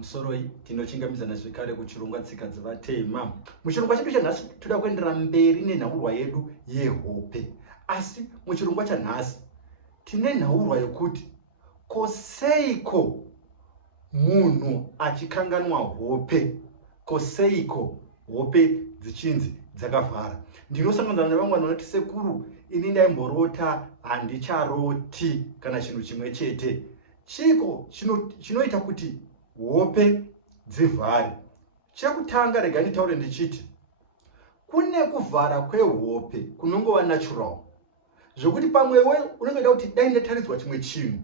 pamusoro tinochingamidzana zvekare kuchirongwa tsika dzevatema. Muchirongwa chedu chanhasi toda kuendera mberi nenhaurwa yedu yehope, asi muchirongwa chanhasi tine nhaurwa yekuti koseiko munhu achikanganwa hope, koseiko hope dzichinzi dzakavhara. Ndinosanganwa nevamwe vanoti sekuru ini ndaimborota handicharoti kana chinhu chimwe chete. Chiko chinoita kuti hope dzivhare. Chekutanga rega nditaure ndichiti kune kuvhara kwehope kunongova natural, zvokuti pamwewe unongoda kuti dai ndataridzwa chimwe chinhu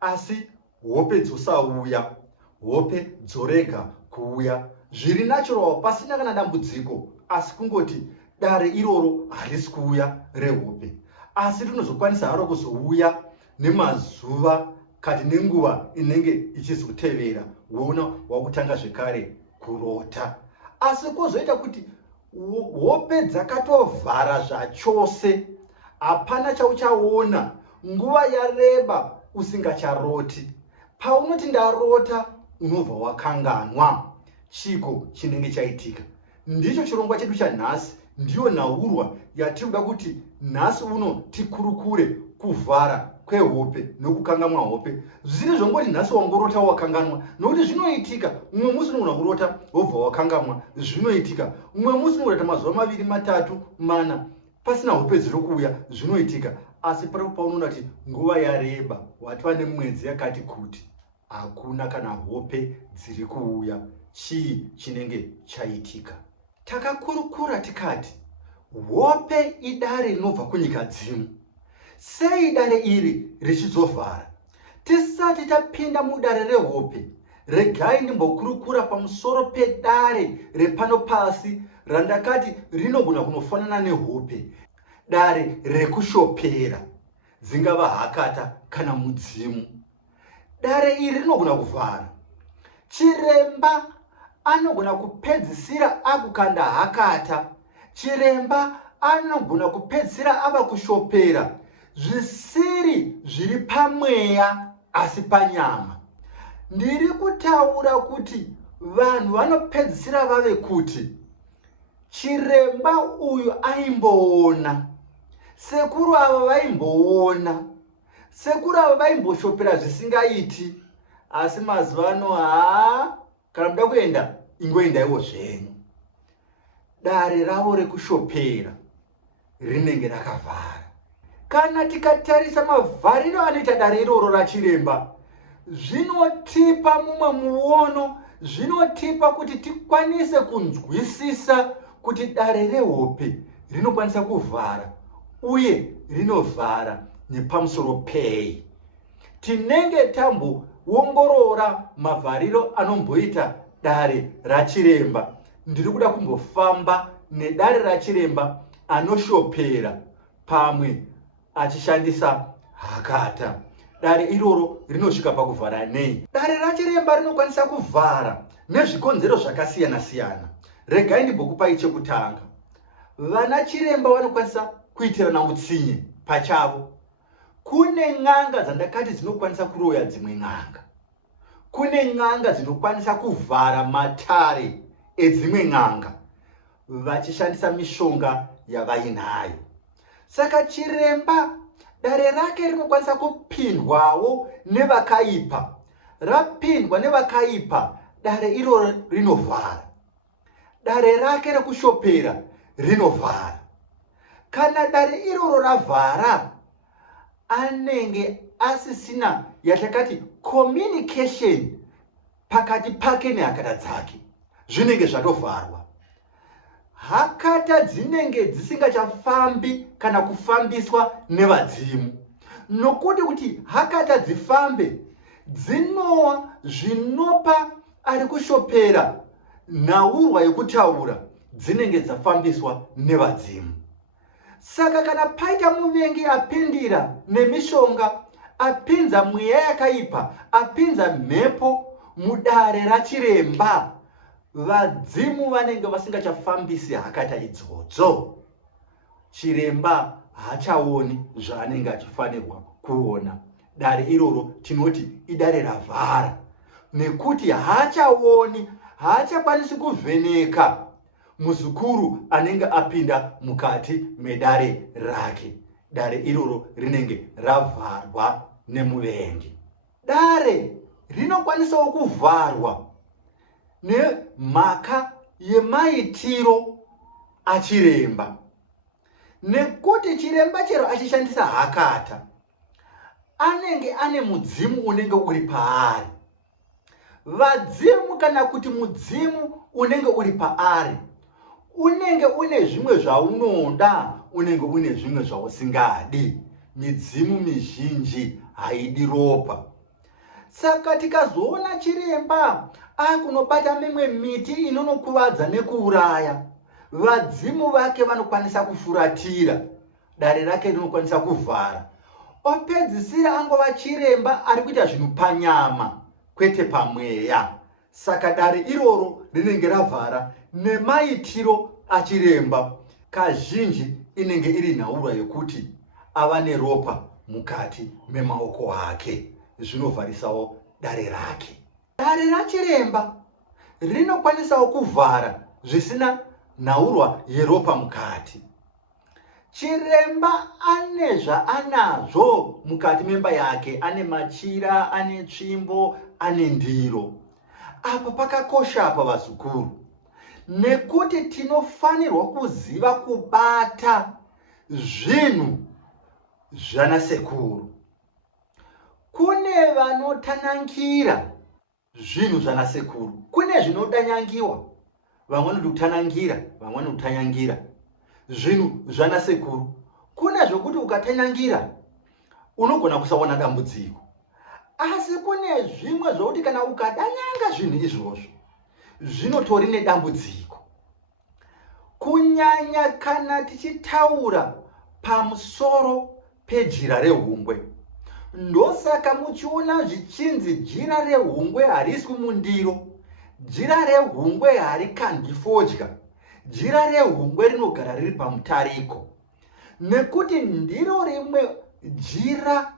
asi hope dzosauya, hope dzorega kuuya, zviri natural pasina kana dambudziko, asi kungoti dare iroro harisi kuuya rehope, asi rinozokwanisa haro kuzouya nemazuva kati nenguva inenge ichizotevera woona wakutanga zvekare kurota. Asi kozoita kuti hope dzakatovhara zvachose, hapana chauchaona nguva yareba usingacharoti. Paunoti ndarota unobva wakanganwa chiko chinenge chaitika. Ndicho chirongwa chedu chanhasi, ndiyo nhaurwa yatiri kuda kuti nhasi uno tikurukure kuvhara kwehope nokukanganwa hope. Zviri zvongoti nhasi wangorota wakanganwa, nokuti zvinoitika. Umwe musi unogona kurota wobva wakanganwa, zvinoitika. Umwe musi unogona mazuva 2, 3, 4 pasina hope dziri kuuya, zvinoitika. Asi paunoona kuti nguva yareba watova nemwedzi yakati kuti hakuna kana hope dziri kuuya, chii chinenge chaitika? Takakurukura tikati hope idare rinobva kunyika dzimwe. Sei dare iri richizovhara? Tisati tapinda mudare rehope, regai ndimbokurukura pamusoro pedare repano pasi randakati rinogona kunofanana nehope, dare rekushopera, dzingava hakata kana mudzimu. Dare iri rinogona kuvhara. Chiremba anogona kupedzisira akukanda hakata, chiremba anogona kupedzisira ava kushopera, zvisiri zviri pamweya asi panyama. Ndiri kutaura kuti vanhu vanopedzisira vave kuti chiremba uyu aimboona, sekuru ava vaimboona, sekuru ava vaimboshopera zvisingaiti, asi mazuva ano kana muda kuenda ingoendaiwo zvenyu. Dare ravo rekushopera rinenge rakavhara. Kana tikatarisa mavhariro anoita dare iroro rachiremba, zvinotipa mumwe muono, zvinotipa kuti tikwanise kunzwisisa kuti dare rehope rinokwanisa kuvhara uye rinovhara nepamusoro pei. Tinenge tamboongorora mavhariro anomboita dare rachiremba. Ndiri kuda kumbofamba nedare rachiremba anoshopera pamwe achishandisa hakata. Dare iroro rinosvika pakuvhara nei? Dare rachiremba rinokwanisa kuvhara nezvikonzero zvakasiyana siyana. Regai ndimbokupai chekutanga. Vana chiremba vanokwanisa kuitirana utsinye pachavo. Kune n'anga dzandakati dzinokwanisa kuroya dzimwe n'anga. Kune n'anga dzinokwanisa kuvhara matare edzimwe n'anga vachishandisa mishonga yavainayo. Saka chiremba dare rake rinokwanisa kupindwawo nevakaipa. Rapindwa nevakaipa, dare iroro rinovhara. Dare rake rekushopera rinovhara. Kana dare iroro ravhara, anenge asisina yatakati communication pakati pake nehakata dzake, zvinenge zvatovharwa. Hakata dzinenge dzisingachafambi kana kufambiswa nevadzimu, nokuti kuti hakata dzifambe dzinowa zvinopa ari kushopera nhaurwa yekutaura, dzinenge dzafambiswa nevadzimu. Saka kana paita muvengi apindira nemishonga, apinza mweya yakaipa, apinza mhepo mudare rachiremba, vadzimu vanenge vasingachafambisi hakata idzodzo. Chiremba hachaoni zvaanenge achifanirwa kuona. Dare iroro tinoti idare ravhara. nekuti haachaoni, haachakwanisi kuvheneka muzukuru anenge apinda mukati medare rake. Dare iroro rinenge ravharwa nemuvengi. Dare rinokwanisawo kuvharwa nemhaka yemaitiro achiremba, nekuti chiremba chero achishandisa hakata anenge ane mudzimu unenge uri paari. Vadzimu kana kuti mudzimu unenge uri paari unenge une zvimwe zvaunoda, unenge une zvimwe zvausingadi. Midzimu mizhinji haidi ropa. Saka tikazoona chiremba akunobata mimwe miti inonokuvadza nekuuraya, vadzimu vake vanokwanisa kufuratira, dare rake rinokwanisa kuvhara, opedzisira angova chiremba ari kuita zvinhu panyama kwete pamweya. Saka dare iroro rinenge ravhara nemaitiro achiremba. Kazhinji inenge iri nhaurwa yekuti ava neropa mukati memaoko ake, zvinovharisawo dare rake. Dare rachiremba rinokwanisawo kuvhara zvisina nhaurwa yeropa mukati. Chiremba ane zvaanazvo mukati memba yake, ane machira, ane tsvimbo, ane ndiro. Apa pakakosha apa vazukuru, nekuti tinofanirwa kuziva kubata zvinhu zvanasekuru. Kune vanotanangira zvinhu zvanasekuru, kune zvinodanyangiwa, vamwe vanoti kutanangira, vamwe vanoti kutanyangira zvinhu zvanasekuru. Kuna zvokuti ukatanyangira unogona kusaona dambudziko, asi kune zvimwe zvokuti kana ukadanyanga zvinhu izvozvo zvinotori nedambudziko. Kunyanya kana tichitaura pamusoro pejira rehungwe. Ndosaka muchiona zvichinzi jira rehungwe hariswi mundiro, jira rehungwe harikandwi fodya, jira rehungwe rinogara riri pamutariko. Nekuti ndiro rimwe jira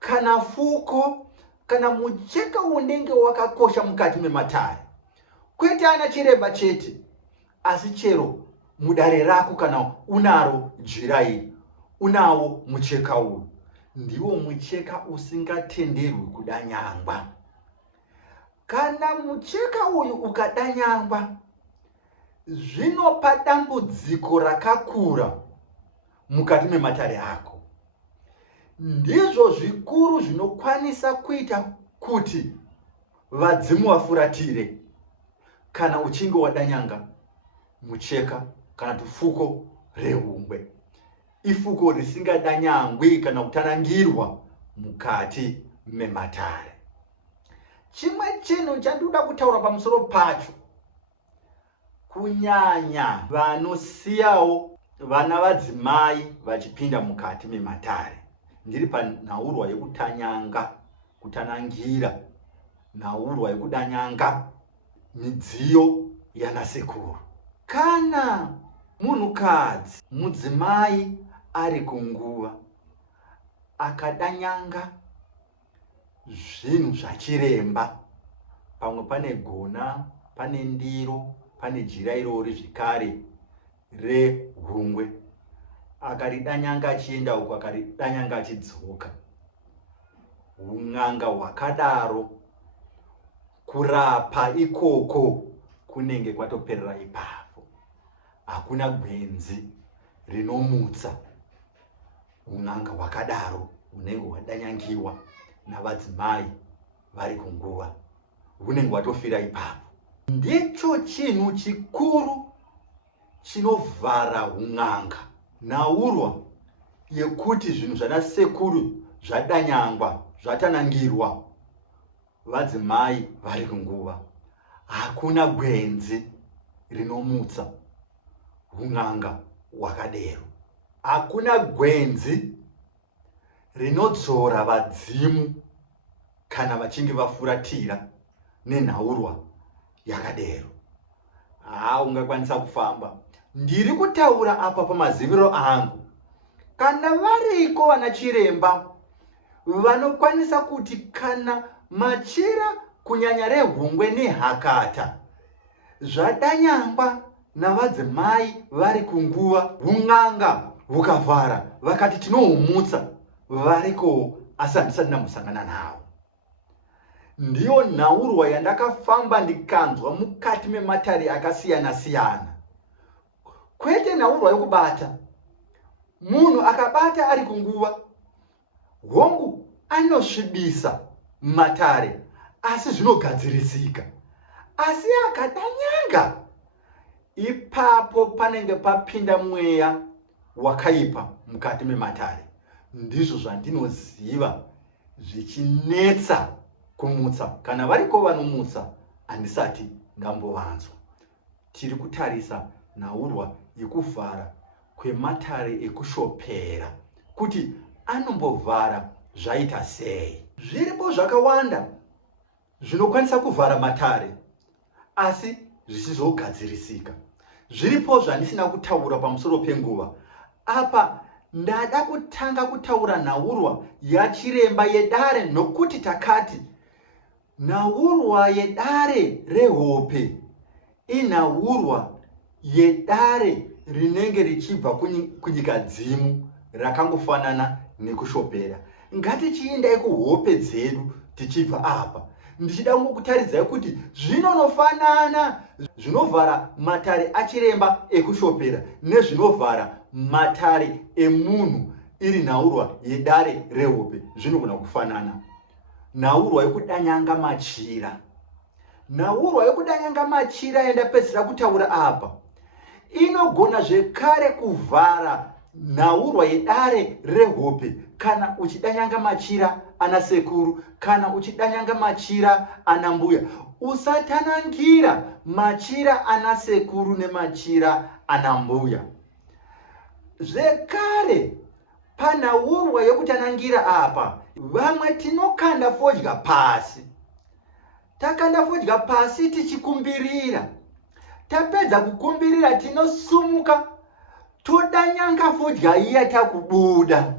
kana fuko kana mucheka unenge wakakosha mukati mematare, kwete ana chiremba chete, asi chero mudare rako kana unaro jira iri, unawo mucheka uyu, ndiwo mucheka usingatenderwi kudanyangwa. Kana mucheka uyu ukadanyangwa, zvinopa dambudziko rakakura mukati mematare ako. Ndizvo zvikuru zvinokwanisa kuita kuti vadzimu vafuratire kana uchinge wadanyanga mucheka kana tufuko rehungwe. Ifuko risingadanyangwi kana kutanangirwa mukati mematare. Chimwe chinhu chandoda kutaura pamusoro pacho, kunyanya vanosiyawo vana vadzimai vachipinda mukati mematare. Ndiri panhaurwa yekutanyanga, kutanangira, nhaurwa yekudanyanga midziyo yanasekuru. Kana munhukadzi, mudzimai ari kunguva akadanyanga zvinhu zvachiremba, pamwe pane gona, pane ndiro, pane jira irori zvikare rehungwe, akaridanyanga achienda uko, akaridanyanga achidzoka, un'anga hwakadaro kurapa ikoko kunenge kwatoperera ipapo. Hakuna gwenzi rinomutsa un'anga hwakadaro unenge hwadanyangiwa navadzimai vari kunguva, hunenge hwatofira ipapo. Ndicho chinhu chikuru chinovhara un'anga, nhaurwa yekuti zvinhu zvanasekuru zvadanyangwa, zvatanangirwa vadzimai vari kunguva. Hakuna gwenzi rinomutsa un'anga hwakadero. Hakuna gwenzi rinodzora vadzimu kana vachinge vafuratira nenhaurwa yakadero. Ungakwanisa kufamba. Ndiri kutaura apa pamaziviro angu. Kana variko vana chiremba vanokwanisa kuti kana machira kunyanya rehungwe nehakata, zvadanyangwa navadzimai vari kunguva. Un'anga hukavhara vakati tinohumutsa, variko asi handisati ndambosangana nawo. Ndiyo nhaurwa yandakafamba ndikanzwa mukati mematare akasiyana siyana. Kwete nhaurwa yokubata. Munhu akabata ari kunguva, hongu anosvibisa matare, asi zvinogadzirisika. Asi akadanyanga, ipapo panenge papinda mweya wakaipa mukati mematare. Ndizvo zvandinoziva zvichinetsa kumutsa. Kana variko vanomutsa, handisati ndambovanzwa. Tiri kutarisa nhaurwa yekuvhara kwematare ekushopera, kuti anombovhara zvaita sei. Zviripo zvakawanda zvinokwanisa kuvhara matare, asi zvichizogadzirisika. Zviripo zvandisina kutaura pamusoro penguva. Apa ndada kutanga kutaura nhaurwa yachiremba yedare, nokuti takati nhaurwa yedare rehope inhaurwa yedare rinenge richibva kunyika dzimu, rakangofanana nekushopera. Ngatichiendai kuhope dzedu tichibva apa. Ndichida kutaridzai kuti zvinonofanana zvinovhara matare achiremba ekushopera nezvinovhara matare emunhu iri nhaurwa yedare rehope zvinogona kufanana. Nhaurwa yekudanyanga machira. Nhaurwa yekudanyanga machira yandapedzera kutaura apa inogona zvekare kuvhara nhaurwa yedare rehope. Kana uchidanyanga machira ana sekuru, kana uchidanyanga machira ana mbuya, usatanangira machira ana sekuru nemachira ana mbuya. Zvekare panhaurwa yekutanangira apa, vamwe tinokanda fodya pasi. Takanda fodya pasi tichikumbirira. Tapedza kukumbirira tinosumuka todanyanga fodya iya takubuda.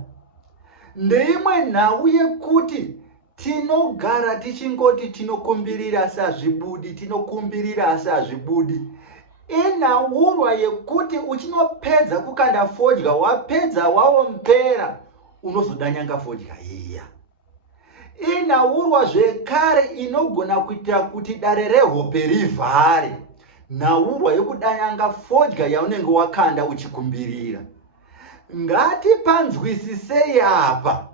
Ndeimwe nhau yekuti tinogara tichingoti tinokumbirira asi hazvibudi, tinokumbirira asi hazvibudi. Inhaurwa yekuti uchinopedza kukanda fodya, wapedza waompera, unozodanyanga fodya iya. Inhaurwa zvekare inogona kuita kuti dare rehope rivhare. Nhaurwa yekudanyanga fodya yaunenge wakanda uchikumbirira. Ngatipanzwisisei apa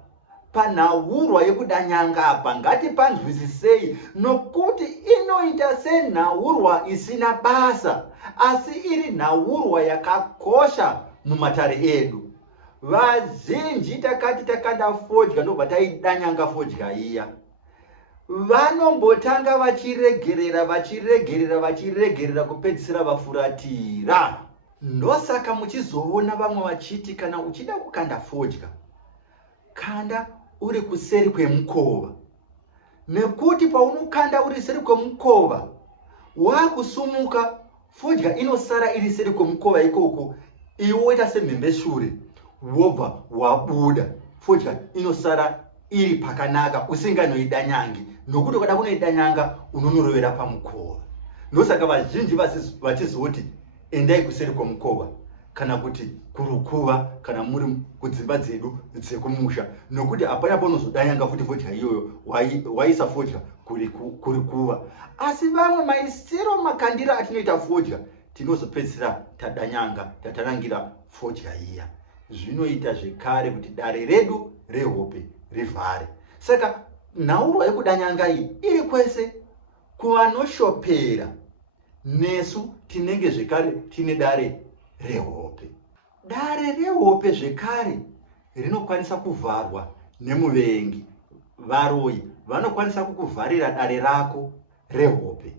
panhaurwa yekudanyanga apa, ngatipanzwisisei, nokuti inoita senhaurwa isina basa, asi iri nhaurwa yakakosha mumatare edu. Vazhinji takati takanda fodya ndobva taidanyanga fodya iya. Vanombotanga vachiregerera kupedzisira vafuratira. Ndosaka muchizoona vamwe vachiti kana uchida kukanda fodya, kanda uri kuseri kwemukova. Nekuti paunokanda uri seri kwemukova, wakusumuka fodya inosara iri seri kwemukova ikoko, iwe woita semhembeshure, wobva wabuda. Fodya inosara iri pakanaka usinganoidanyangi, nokuti ukada kunoidanyanga unonorovera pamukova. Ndosaka vazhinji vachizoti endai kuseri kwemukova, kana kuti kurukuva, kana muri kudzimba dzedu dzekumusha, nokuti hapana paunozodanyanga futi fodya iyoyo waisa fodya kurikuva. Asi vamwe maisiro makandira atinoita fodya, tinozopedzisira tadanyanga, tatanangira fodya iya. Zvinoita zvekare kuti dare redu rehope rivhare. Saka nhaurwa yekudanyanga iyi iri kwese kuvanoshopera. Nesu tinenge zvekare tine dare rehope. Dare rehope zvekare rinokwanisa kuvharwa nemuvengi. Varoyi vanokwanisa kukuvharira dare rako rehope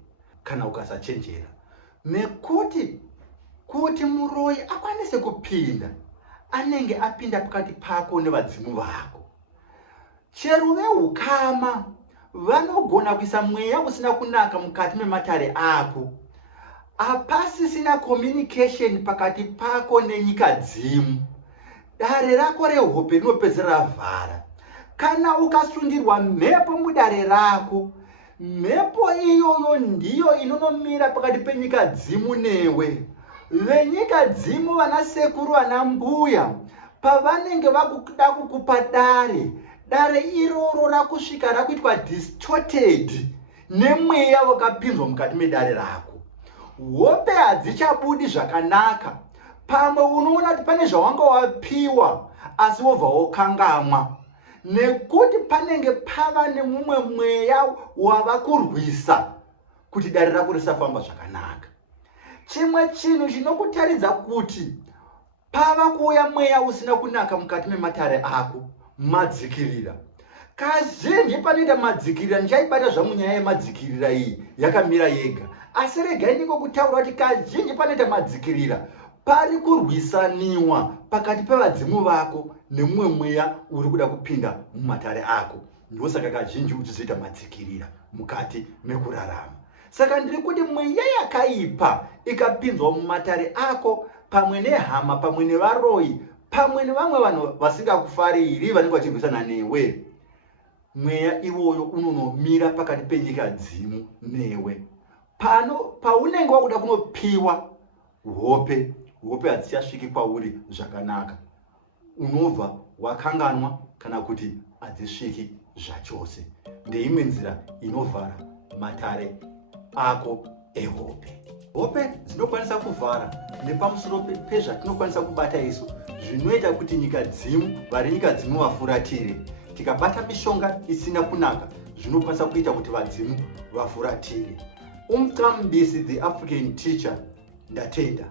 kana ukasachenjera. Nekuti kuti muroyi akwanise kupinda, anenge apinda pakati pako nevadzimu vako. Chero vehukama vanogona kuisa mweya usina kunaka mukati mematare ako. Apasisina communication pakati pako nenyika dzimu, dare rako rehope rinopedzera vhara. Kana ukasundirwa mhepo mudare rako, Mhepo iyoyo ndiyo inonomira pakati penyika dzimu newe. Venyika dzimu vana sekuru vana mbuya pavanenge vakuda kukupa dare iroro rakusvika rakuitwa distorted nemweya wakapinzwa mukati medare rako. Hope hadzichabudi zvakanaka. Pamwe unoona kuti pane zvawanga wapiwa asi wobva wokangamwa, nekuti panenge pava nemumwe mweya wava kurwisa kuti dare rako risafamba zvakanaka. Chimwe chinhu chinokutaridza kuti pava kuuya mweya usina kunaka mukati mematare ako, madzikirira. Kazhinji panoita madzikirira, ndichaibata zvamunyaya yemadzikirira iyi yakamira yega, asi regai ndingokutaura kuti kazhinji panoita madzikirira pari kurwisaniwa pakati pevadzimu vako nemumwe mweya uri kuda kupinda mumatare ako. Ndosaka kazhinji uchizoita madzikirira mukati mekurarama. Saka ndiri kuti mweya yakaipa ikapinzwa mumatare ako, pamwe nehama, pamwe nevaroyi, pamwe nevamwe vanhu vasingakufariri vanenge vachirwisana newe, mweya iwoyo unonomira pakati penyika dzimu newe. Paunenge wakuda kunopiwa hope hadzichasviki kwauri zvakanaka. Unobva wakanganwa kana kuti hadzisviki zvachose. Ndeimwe nzira inovhara matare ako ehope. Hope dzinokwanisa kuvhara nepamusoro pezvatinokwanisa kubata isu, zvinoita kuti nyika dzimu, vari nyika dzimu vafuratire. Tikabata mishonga isina kunaka, zvinokwanisa kuita kuti vadzimu vafuratire. Umqambisi the African teacher, ndatenda.